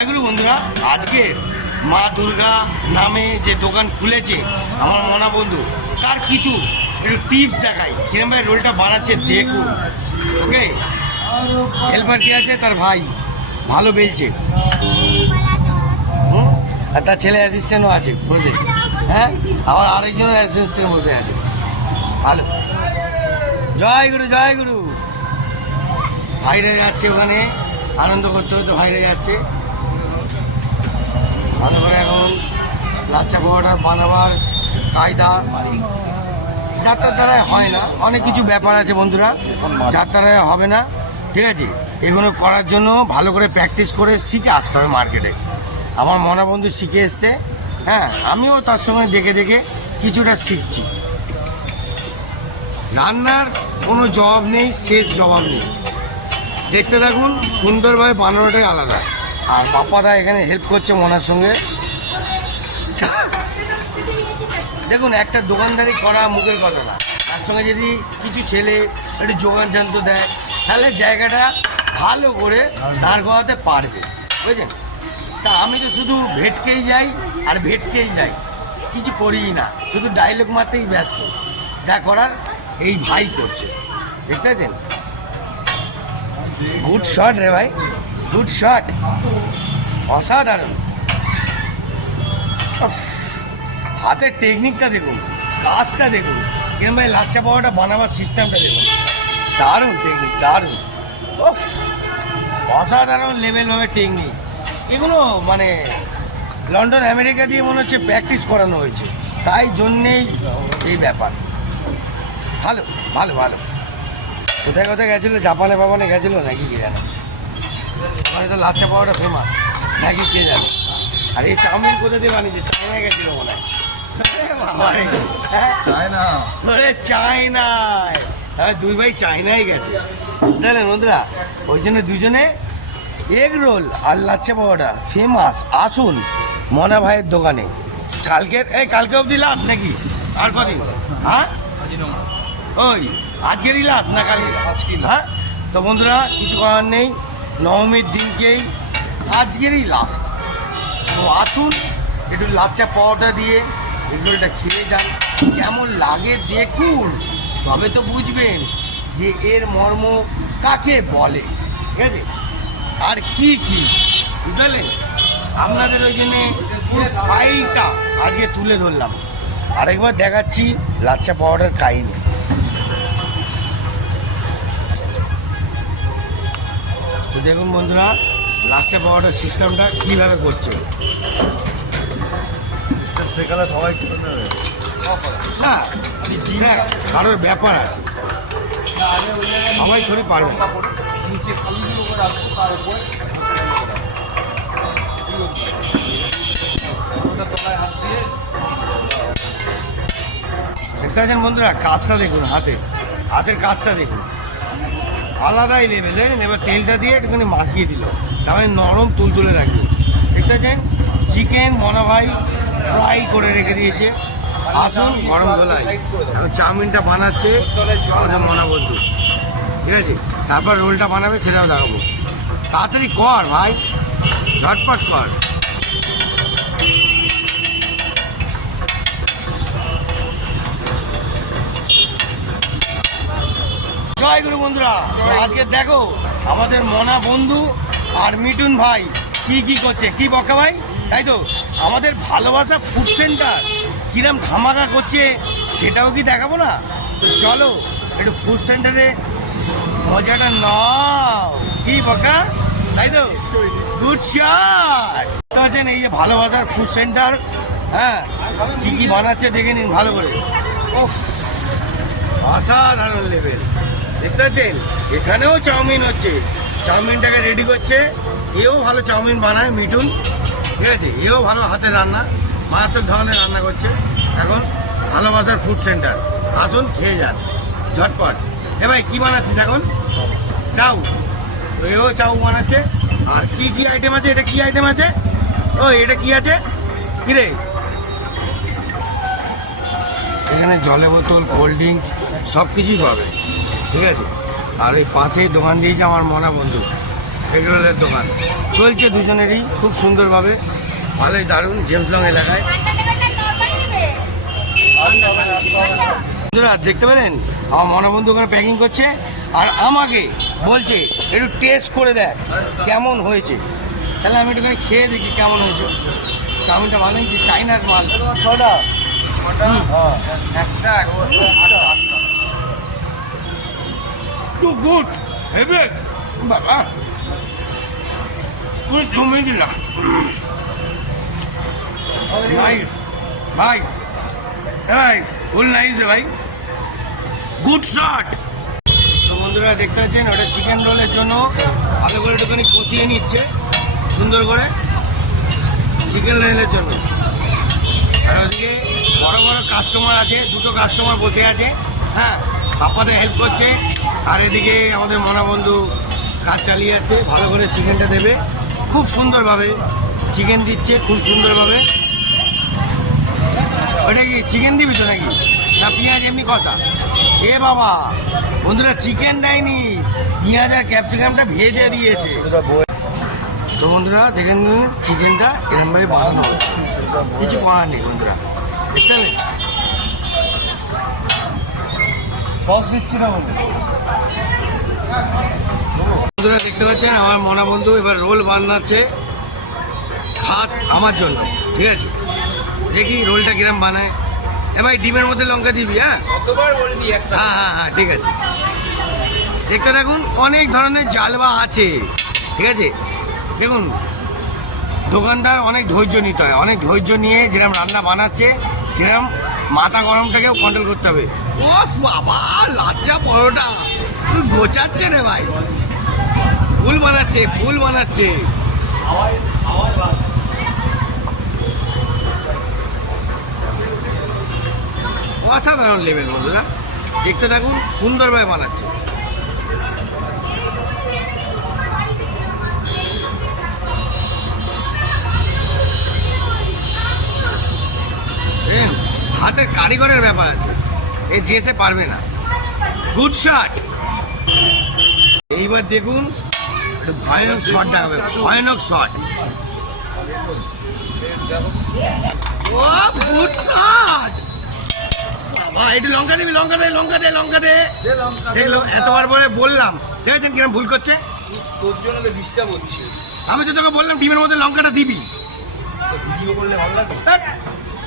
বন্ধুরা, আজকে মা দুর্গা নামে যে দোকান খুলেছে আমার মনা বন্ধু, তার কিছু একটু টিপস দেখাই কিরম ভাই রোলটা বানাচ্ছে দেখুন। ওকে, হেল্পার কি আছে, তার ভাই ভালো বেলছে, আর তার ছেলে অ্যাসিস্ট্যান্টও আছে বুঝলে। হ্যাঁ, আবার আরেকজনের অ্যাসিস্ট্যান্ট বসে আছে ভালো। জয় গুরু জয় গুরু। ভাইরা যাচ্ছে ওখানে আনন্দ করতে করতে, ভাইরা যাচ্ছে ভালো করে। এখন লাচ্চা পোহাটা বানাবার কায়দা যাত্রার দ্বারায় হয় না, অনেক কিছু ব্যাপার আছে বন্ধুরা, যাত্রায় হবে না। ঠিক আছে, এগুলো করার জন্য ভালো করে প্র্যাকটিস করে শিখে আসতে হবে মার্কেটে। আমার মনা বন্ধু শিখে এসছে, হ্যাঁ, আমিও তার সঙ্গে দেখে দেখে কিছুটা শিখছি। রান্নার কোনো জবাব নেই, শেষ জবাব নেই। দেখতে থাকুন, সুন্দরভাবে বানানোটাই আলাদা। আর বাপ্পাদা এখানে হেল্প করছে মনার সঙ্গে। দেখুন, একটা দোকানদারি করা মুখের কথা না, তার সঙ্গে যদি কিছু ছেলে একটু যোগান যন্ত্র দেয় তাহলে জায়গাটা ভালো করে দাঁড় করাতে পারবে, বুঝলেন। তা আমি তো শুধু ভেটকেই যাই আর ভেটকেই যাই, কিছু করিই না, শুধু ডায়লগ মারতেই ব্যস্ত। যা করার এই ভাই করছে, দেখতে পাচ্ছেন। গুড শট রে ভাই, গুড শট, অসাধারণ। হাতের টেকনিকটা দেখুন, কাজটা দেখুন, কিরম ভাই লাচ্চা পাওয়াটা বানাবার সিস্টেমটা দেখুন, দারুণ টেকনিক, দারুণ, অসাধারণ লেভেলভাবে টেকনিক। এগুলো মানে লন্ডন আমেরিকা দিয়ে মনে হচ্ছে প্র্যাকটিস করানো হয়েছে, তাই জন্যেই এই ব্যাপার। ভালো ভালো ভালো। কোথায় কোথায় গেছিলো, জাপানে বাপানে গেছিলো নাকি কে জানে, ওখানে তো লাচ্চা পাওয়াটা ফেমাস নাকি কে জানে। আর এই চাউমিন কোথা দিয়ে বানিয়েছে, চায়নায় গেছিলো মনে হয়। চায়নায়, দুই ভাই চায়নায় গেছে, বুঝতে পারলেন বন্ধুরা। ওই জন্য দুজনে এগ রোল আর লাচ্চা পাওয়াটা ফেমাস। আসুন মনা ভাইয়ের দোকানে। কালকে অবধি লাভ নাকি আর কদিন? হ্যাঁ, ওই আজকেরই লাভ না কালকে? হ্যাঁ, তো বন্ধুরা কিছু করার নেই, নবমীর দিনকেই আজকেরই লাস্ট। তো আসুন একটু লাচ্চা পাওয়াটা দিয়ে এগুলোটা খেয়ে যান, কেমন লাগে দেখুন, তবে তো বুঝবেন যে এর মর্ম কাকে বলে। ঠিক আছে, আর কি কি বুঝলেন, আপনাদের ওই জন্যে পুরো ফাইলটা আজকে তুলে ধরলাম। আরেকবার দেখাচ্ছি লাচ্চা পাওয়াটার কাহিনি। তো দেখুন বন্ধুরা, লাচ্চা পাওয়াটার সিস্টেমটা কীভাবে করছে। সেখানে সবাই না, কারোর ব্যাপার আছে, সবাই থরি পারবে না। দেখতে পাচ্ছেন বন্ধুরা, কাজটা দেখুন, হাতের কাজটা দেখুন, আলাদাই লেভেল। দেখেন, এবার তেলটা দিয়ে একটুখানি মাখিয়ে দিল, তারপরে নরম তুলতুলে রাখবে। দেখতে পাচ্ছেন চিকেন মনা ভাই ফ্রাই করে রেখে দিয়েছে। আসুন গরম গলায় এখন চাউমিনটা বানাচ্ছে আমাদের মনা বন্ধু। ঠিক আছে, তারপর রোলটা বানাবে, সেটাও দেখাবো। তাড়াতাড়ি কর ভাই, ঝটপট কর। জয় গুরু বন্ধুরা, আজকে দেখো আমাদের মনা বন্ধু আর মিঠুন ভাই কি কি করছে, কি বকা ভাই, তাই তো। আমাদের ভালোবাসা ফুড সেন্টার কিরম ধামাকা করছে সেটাও কি দেখাবো না? তো চলো একটু ফুড সেন্টারে মজাটা নাও, কি বকা, তাই তো। Good shot. তো আছেন এই যে ভালোবাসার ফুড সেন্টার, হ্যাঁ, কি কি বানাচ্ছে দেখে নিন ভালো করে। ওফ, অসাধারণ লেভেল। দেখতে পাচ্ছেন এখানেও চাউমিন হচ্ছে, চাউমিনটাকে রেডি করছে। এও ভালো চাউমিন বানায় মিঠুন, ঠিক আছে, এও ভালো হাতে রান্না, মারাত্মক ধরনের রান্না করছে। এখন ভালোবাসার ফুড সেন্টার, আসুন খেয়ে যান ঝটপট। এ ভাই কী বানাচ্ছিস এখন? চাউ, তো এও চাউ বানাচ্ছে। আর কি কি আইটেম আছে, এটা কি আইটেম আছে, ও এটা কি আছে কিরে? এখানে জলের বোতল, কোল্ড ড্রিঙ্কস সব কিছুই পাবে, ঠিক আছে। আর এই পাশেই দোকান দিয়েছে আমার মনা বন্ধু, এগরোলের দোকান চলছে দুজনেরই খুব সুন্দরভাবে, ভালোই দারুণ, জেমস লং এলাকায়। বন্ধুরা দেখতে পেলেন আমার মনোবন্ধু ওখানে প্যাকিং করছে আর আমাকে বলছে একটু টেস্ট করে দেখ কেমন হয়েছে। তাহলে আমি একটুখানি খেয়ে দেখি কেমন হয়েছে। চাউমিনটা ভালো হয়েছে, চাইনার মাল। টু গুড হেভি বাবা, পুরো জমে দিলাম ভাই ভাই। ভাই ফুল নাইস ভাই, গুড শট। তো বন্ধুরা দেখতে পাচ্ছেন ওটা চিকেন রোলের জন্য ভালো করে একটুখানি কষিয়ে নিচ্ছে সুন্দর করে চিকেন রোলের জন্য। আর ওদিকে বড় বড় কাস্টমার আছে, দুটো কাস্টমার বসে আছে, হ্যাঁ পাপাদের হেল্প করছে। আর এদিকে আমাদের মনাবন্ধু কাজ চালিয়ে যাচ্ছে, ভালো করে চিকেনটা দেবে খুব সুন্দরভাবে, চিকেন দিচ্ছে খুব সুন্দরভাবে। ওটা কি চিকেন দিবি তো নাকি, না পেঁয়াজ এমনি কষা? এ বাবা বন্ধুরা চিকেন দেয়নি, পেঁয়াজ আর ক্যাপসিকামটা ভেজে দিয়েছে। তো বন্ধুরা দেখে নিন চিকেনটা এরমভাবে বানানো হচ্ছে, কিছু করার নেই বন্ধুরা, দেখতে পেলেন সস দিচ্ছি না বন্ধুরা। দেখতে পাচ্ছেন আমার মনা বন্ধু এবার রোল বানাচ্ছে খাস আমার জন্য, ঠিক আছে? দেখি রোলটা কিরম বানায়। এ ভাই ডিমের মধ্যে লঙ্কা দিবি? হ্যাঁ হ্যাঁ হ্যাঁ হ্যাঁ ঠিক আছে। দেখতে দেখুন অনেক ধরনের জালবা আছে, ঠিক আছে? দেখুন দোকানদার অনেক ধৈর্য নিতে হয়, অনেক ধৈর্য নিয়ে যেরকম রান্না বানাচ্ছে সেরকম মাথা গরমটাকেও কন্ট্রোল করতে হবে। ও বাবা লাচ্চা পরোটা তুই গোছাচ্ছে রে ভাই, ফুল বানাচ্ছে ফুল বানাচ্ছে। অসাধারণ লেভেল বন্ধুরা, দেখতে থাকুন সুন্দরভাবে বানাচ্ছে। হাতের কারিগরের ব্যাপার আছে, এই যে সে পারবে না। Good shot. এইবার দেখুন একটু ভয়ানক শট দেখাবে, ভয়ানক শট। ও গুড শট বাবা, একটু লঙ্কা দিবি, লঙ্কা দে লঙ্কা দে লঙ্কা দে। দেখলো এতবার বলে বললাম, দেখেছেন কিরম ভুল করছে। তোর জন্য তো ডিস্টার্ব হচ্ছে। আমি তো তোকে বললাম ডিমের মধ্যে লঙ্কাটা দিবি, ভিডিও করলে ভালো লাগে।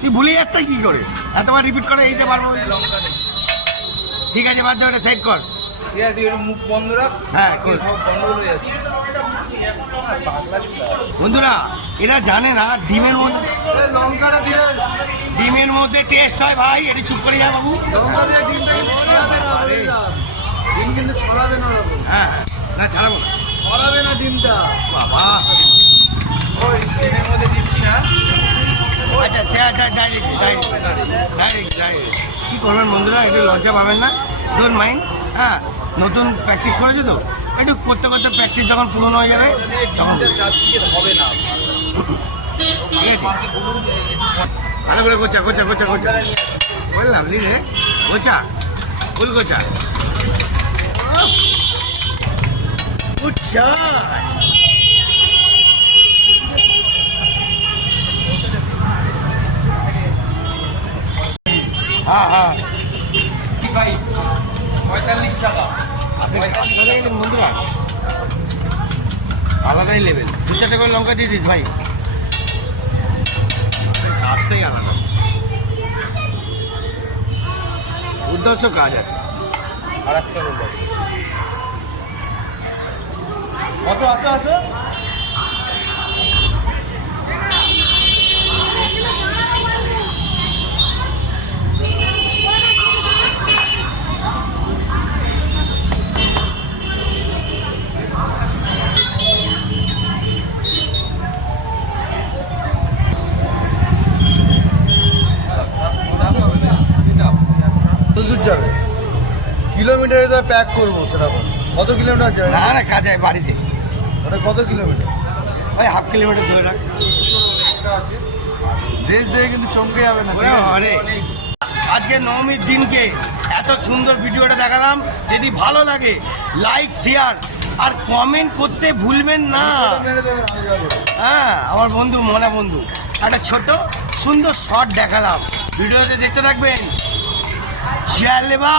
তুই ভুলে যাচ্ছিস কি করে, এতবার রিপিট করে এইতে পারবো। ঠিক আছে বাদ দে, ওটা সাইড কর। ঠিক আছে তুই মুখ বন্ধ রাখ। হ্যাঁ বন্ধ হয়ে যাচ্ছে। বন্ধুরা এরা জানে না ডিমের মধ্যে, লঙ্কাটা দিয়ে ডিমের মধ্যে টেস্ট হয় ভাই। এটা চুপ করে যা বাবু। লঙ্কা দিয়ে ডিমটা কিন্তু ছড়াবে না, ডিম কিন্তু ছড়াবে না। হ্যাঁ না ছাড়াবো না, ছড়াবে না ডিমটা বাবা। ওই ডিমের মধ্যে দিচ্ছি না। আচ্ছা আচ্ছা ডাইরেক্ট ডাইরেক্ট ডাইরেক্ট ডাইরেক্ট। কী করবেন বন্ধুরা, একটু লজ্জা পাবেন না, ডোন্ট মাইন্ড। হ্যাঁ নতুন প্র্যাকটিস করেছে তো, একটু করতে করতে প্র্যাকটিস যখন পুরনো হয়ে যাবে তখন হবে না। ঠিক আছে। ভালো করে গোচা গোচা গোচা গোচা, বললাম রে গোচা, ফুল গোচা। Good shot. হ্যাঁ হ্যাঁ 45 টাকা। আপনার কাজ করে গেলেন বন্ধুরা, আলাদাই লেভেল। দু চারটে করে লঙ্কা দিয়ে দিস ভাই, কাজটাই আলাদা, উদ্দেশ্য কাজ আছে। আর একটা রোল কত আছে আছে? দূর যাবে কিলোমিটারে তো প্যাক করবো সেরকম। কত কিলোমিটার যাবে? না না কাজ হয় বাড়িতে, ওটা কত কিলোমিটার? ওই হাফ কিলোমিটার ধরে রাখ। ড্রেস দেখে কিন্তু চমকে যাবে না। আরে আজকে নবমীর দিনকে এত সুন্দর ভিডিওটা দেখালাম, যদি ভালো লাগে লাইক শেয়ার আর কমেন্ট করতে ভুলবেন না। মেরে দেবেন হালকা করে। হ্যাঁ, আমার বন্ধু মনা বন্ধু একটা ছোট সুন্দর শট দেখালাম, ভিডিওতে দেখতে থাকবেন। জালেবা।